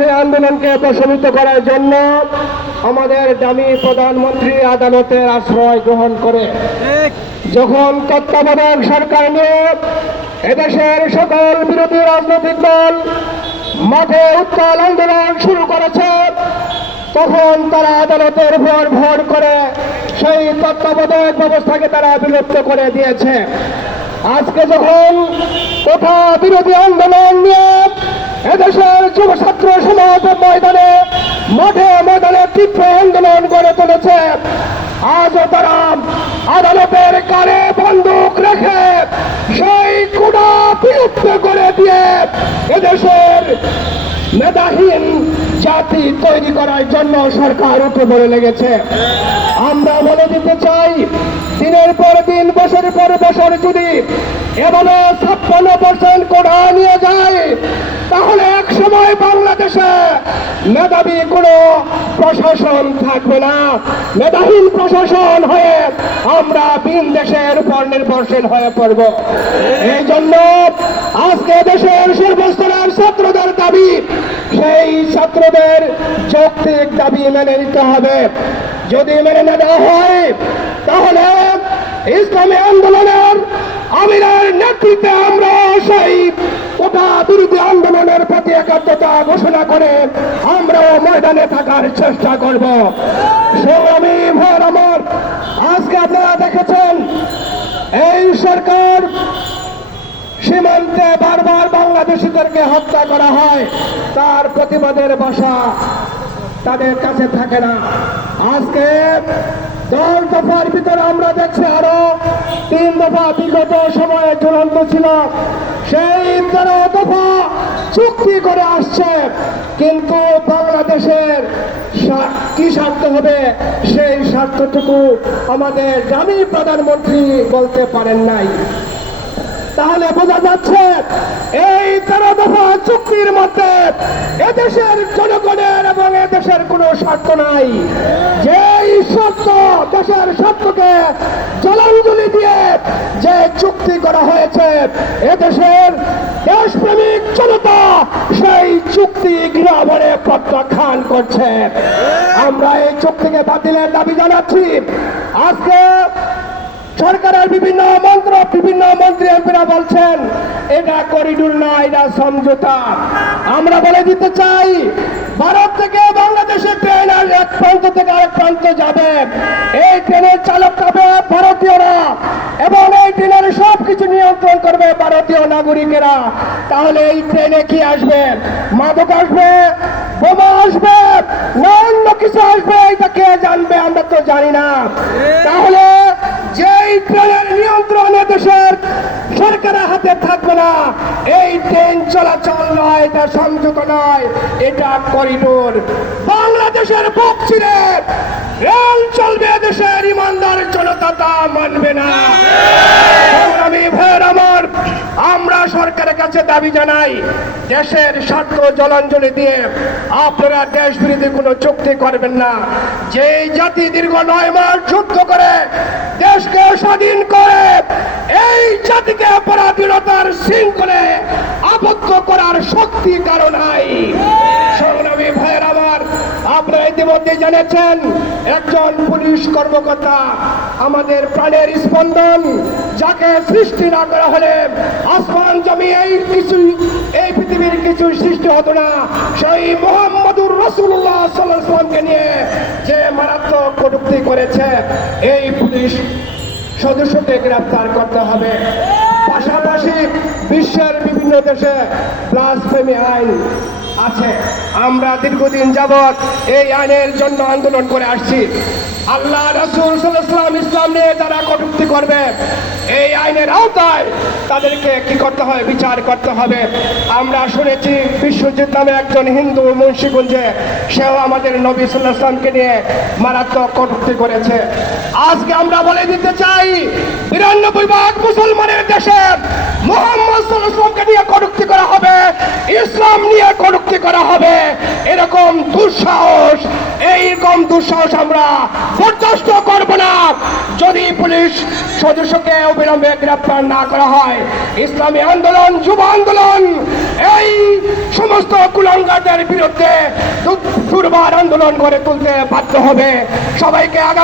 সেই আন্দোলনকে প্রশমিত করার জন্য আমাদের দামি প্রধানমন্ত্রী আদালতের আশ্রয় গ্রহণ করে যখন তত্ত্বাবধায়ক সরকার নিয়ে এদেশের সকল বিরোধী রাজনৈতিক দল মাঠে উত্তাল আন্দোলন শুরু করেছে, তখন তারা আদালতের উপর ভর করে সেই তত্ত্বাবধায়ক ব্যবস্থাকে তারা বিলুপ্ত করে দিয়েছে। আজকে যখন কোঠা বিরোধী আন্দোলন নিয়ে এদেশের যুব ছাত্র সমাজ মাঠে ময়দানে তীব্র আন্দোলন গড়ে তুলেছে, আজও তারা আদালতের কানে বন্দুক রেখে সেই কোঠা বিলুপ্ত করে দিয়ে এদেশের মেধাহীন জাতি তৈরি করার জন্য সরকার উঠে পড়ে লেগেছে। আমরা বলে দিতে চাই, দিনের পর দিন বছরের পর বছর যদি এভাবে 56% কোঠা নিয়ে যায়, তাহলে এক সময় বাংলাদেশে মেধাবী কোনো প্রশাসন থাকবে না। মেধাহীন প্রশাসন হয়ে আমরা ভিন দেশের উপর নির্ভরশীল হয়ে পড়ব। এই জন্য আজকে দেশের সর্বস্তরের ছাত্রদের দাবি, সেই ছাত্রদের যৌক্তিক দাবি মেনে নিতে হবে। যদি মেনে না দেওয়া হয়, তাহলে ইসলামী আন্দোলনের আমিরের নেতৃত্বে আমরা সেই কোঠা বিরোধী আন্দোলনের প্রতি একাত্মতা ঘোষণা করে আমরাও ময়দানে থাকার চেষ্টা করব। সংগ্রামী ভাইয়ের আমার, আজকে আপনারা দেখেছেন এই সরকার সীমান্তে বারবার বাংলাদেশিদেরকে হত্যা করা হয়, তার প্রতিবাদের ভাষা তাদের কাছে থাকে না। আজকে 10 দফার ভিতরে আমরা দেখছি আরো 3 দফা বিগত সময়ে চূড়ান্ত ছিল, সেই 13 দফা চুক্তি করে আসছে, কিন্তু বাংলাদেশের কি স্বার্থ হবে সেই স্বার্থটুকু আমাদের দামি প্রধানমন্ত্রী বলতে পারেন নাই। তাহলে বোঝা যাচ্ছে এই 13 দফা চুক্তির মধ্যে এদেশের জনগণের এবং এদেশের কোনো স্বার্থ নাই। যেই স্বার্থ, দেশের স্বার্থকে জলাঞ্জলি দিয়ে যে চুক্তি করা হয়েছে, এদেশের দেশপ্রেমিক জনতা সেই চুক্তি ঘৃণাভরে প্রত্যাখ্যান করছে। আমরা এই চুক্তিকে বাতিলের দাবি জানাচ্ছি। আজকে সরকারের বিভিন্ন মন্ত্রী এমপিরা বলছেন এটা করিডোর না, এটা সমঝোতা। আমরা বলে দিতে চাই, ভারত থেকে বাংলাদেশে ট্রেন আর এক প্রান্ত থেকে আরেক প্রান্ত যাবে, এই ট্রেনের চালক হবে ভারতীয়রা এবং এই ট্রেনের সবকিছু নিয়ন্ত্রণ করবে ভারতীয় নাগরিকেরা। তাহলে এই ট্রেনে কি আসবে? মাদক আসবে, বোমা আসবে, না অন্য কিছু আসবে? এটা কে জানবে? আমরা তো জানি না। তাহলে যেই ট্রেনের নিয়ন্ত্রণ দেশের সরকারের হাতে থাকবে না, এই ট্রেন চলাচল নয়, এটা সমঝোতা নয়, এটা করিডোর। বাংলাদেশের বুক চিরে রেল চলবে, দেশের ইমানদার জনতা তা মানবে না। সংগ্রামী ভাইয়ের আমার, আমরা সরকারের কাছে দাবি জানাই, দেশের স্বার্থ জলাঞ্জলি দিয়ে আপনারা দেশ বিরোধী কোনো চুক্তি করবেন না। যেই জাতি দীর্ঘ 9 মাস যুদ্ধ করে দেশকে স্বাধীন করে, এই জাতিকে পরাধীনতার শৃঙ্খলে আবদ্ধ করার শক্তি কারো নাই। সংগ্রামী ভাইয়ের আমার, আপনারা ইতিমধ্যে জেনেছেন একজন পুলিশ কর্মকর্তা আমাদের প্রাণের স্পন্দন, যাকে সৃষ্টি না করা হলে আসমান জমি এই পৃথিবীর কিছু সৃষ্টি হতো না, সেই মুহাম্মদুর রাসূলুল্লাহ সাল্লাল্লাহু আলাইহি ওয়াসাল্লামকে নিয়ে যে মারাত্মক কটূক্তি করেছে, এই পুলিশ সদস্যকে গ্রেফতার করতে হবে। পাশাপাশি বিশ্বের বিভিন্ন দেশে ব্লাসফেমি আইন আছে। আমরা দীর্ঘদিন যাবৎ এই আইনের জন্য আন্দোলন করে আসছি। আল্লাহ রাসূল সাল্লাল্লাহু আলাইহি ওয়াসাল্লাম ইসলাম নিয়ে যারা কটূক্তি করবে, এই আইনের আওতায় তাদেরকে কি করতে হবে? বিচার করতে হবে। আমরা শুনেছি বিশ্বজিৎ নামে একজন হিন্দু মুন্সিগঞ্জে, সেও আমাদের নবী সাল্লাল্লাহু আলাইহি ওয়াসাল্লামকে নিয়ে মারাত্মক কটূক্তি করেছে। আজকে আমরা বলে দিতে চাই, 92 ভাগ মুসলমানের দেশে মুহাম্মদ সাল্লাল্লাহু আলাইহি ওয়াসাল্লামকে নিয়ে কটূক্তি করা হবে, ইসলাম নিয়ে কটূক্তি করা হবে, এরকম দুঃসাহস আমরা বরদাস্ত করব না। যদি পুলিশ সদস্যকে অবিলম্বে গ্রেফতার না করা হয়, ইসলামী আন্দোলন, যুব আন্দোলন এই সমস্ত কুলাঙ্গারদের বিরুদ্ধে দুর্বার আন্দোলন গড়ে তুলতে বাধ্য হবে। সবাইকে আগামী